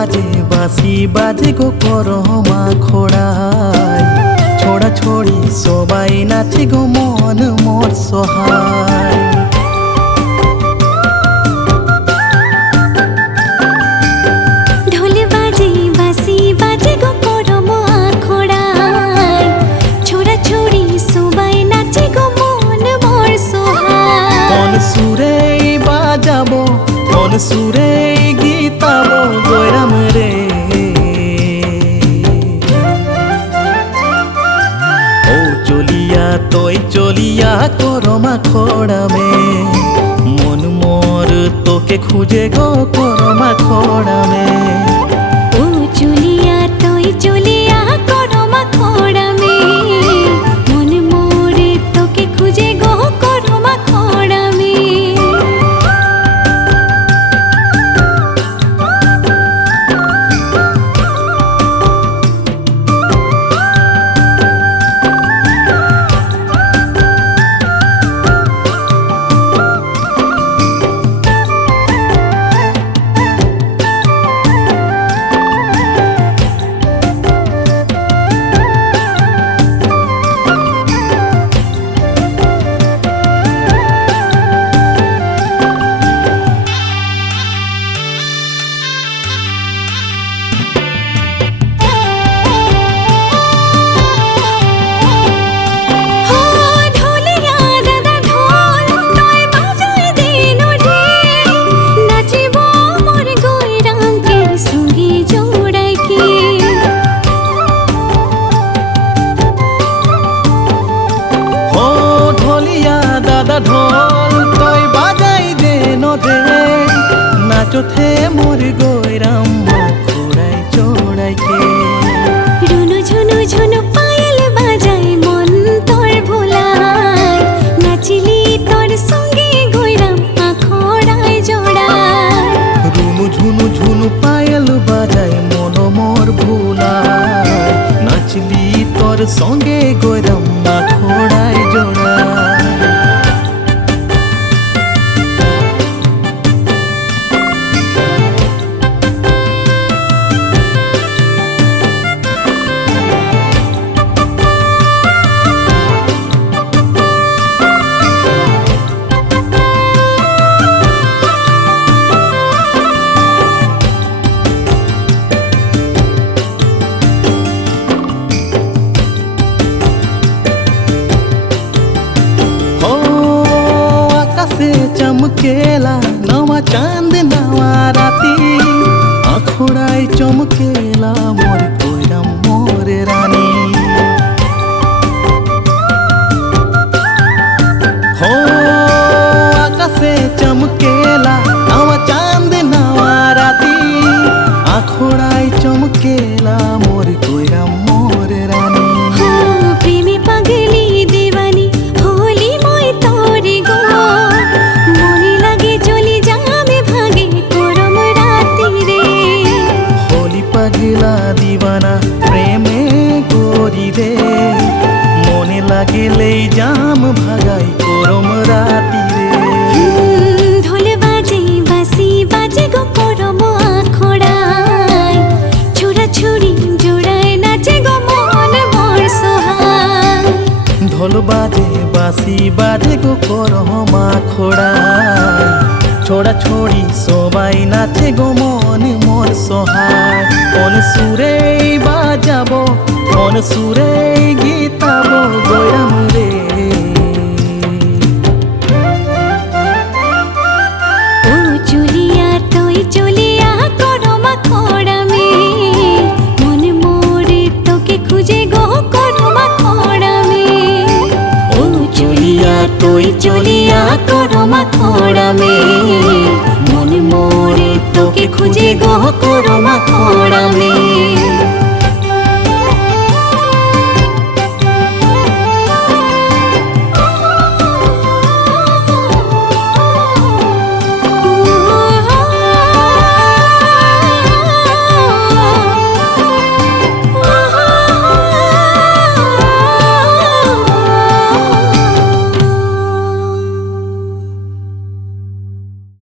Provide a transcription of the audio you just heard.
বাজে বাঁশি বাজে গো করমা খোড়ায়, ছোড়া ছড়ি সবাই নাচে গো মন মোর সহায়। ঢোল বাজে বাঁশি বাজে গো করমা খোড়ায়, ছোড়া ছড়ি সবাই নাচে গো মন মোর সহায়। কোন সুরে বাজাবো কোন সুরে গীতাবো গোরাম রে, ও চলিয়া তোই চলিয়া করমা খোড়ামে, মন মোর তোকে খুঁজে গো করমা খোড়ামে। ও চলিয়া তুই চলিয়া করমা খোড়ামে, মন মোরে তোকে খুঁজে গো করমা খোড়ামে। ঢোল তই বাজাই দে নদে, নাচোথে মোর গৈরাম খোড়াই চোড়াই কে। রুনু ঝুনু ঝুনু পায়েল বাজাই মন তোর ভোলায়, নাচিলি তোর সঙ্গে গৈরাম আখড়ায় জোড়ায়। রুনু ঝুনু ঝুনু পায়েল বাজাই মন মোর ভোলায়, নাচলি তোর সঙ্গে গৈরাম আখড়ায় জোড়ায়। चमकेला नवा चांद नवा राती, आखोड़ाई चमकेला मोर कोयराम मोर रानी। हो आकाशे चमकेला नवा चांद नवा राती, आखोड़ाई चमकेला मोर कोयराम मोर रानी। प्रेमी पगली दीवानी होली मोय तोरी गो, मने लागे चली जामे भागे करम राती रे। होली पगला दीवाना प्रेमे गोरी रे, मने लागे ले जाम भागाई करम राती रे। ঢোল বাজে বাঁশি বাজে গো করম আখড়ায়, ছোড়া ছুরি জোড়ায় নাচে গো মন মোর সহায়। ঢোল বাজে বাঁশি বাজে গো করমা খোড়ায়, ছোড়া ছড়ি সবাই নাচে গো মন মোর সহায়। কোন সুরে বাজাবো কোন সুরে গীতাবো গোরাম রে, ও চলিয়া তুই চলিয়া করমা খোড়ামে, মন মোরে তোকে খুঁজে গো করমা খোড়ামে। ও চলিয়া তুই চলিয়া করমা খোড়ামে, মন মোরে তোকে খুঁজে গো করমা খোড়ামে।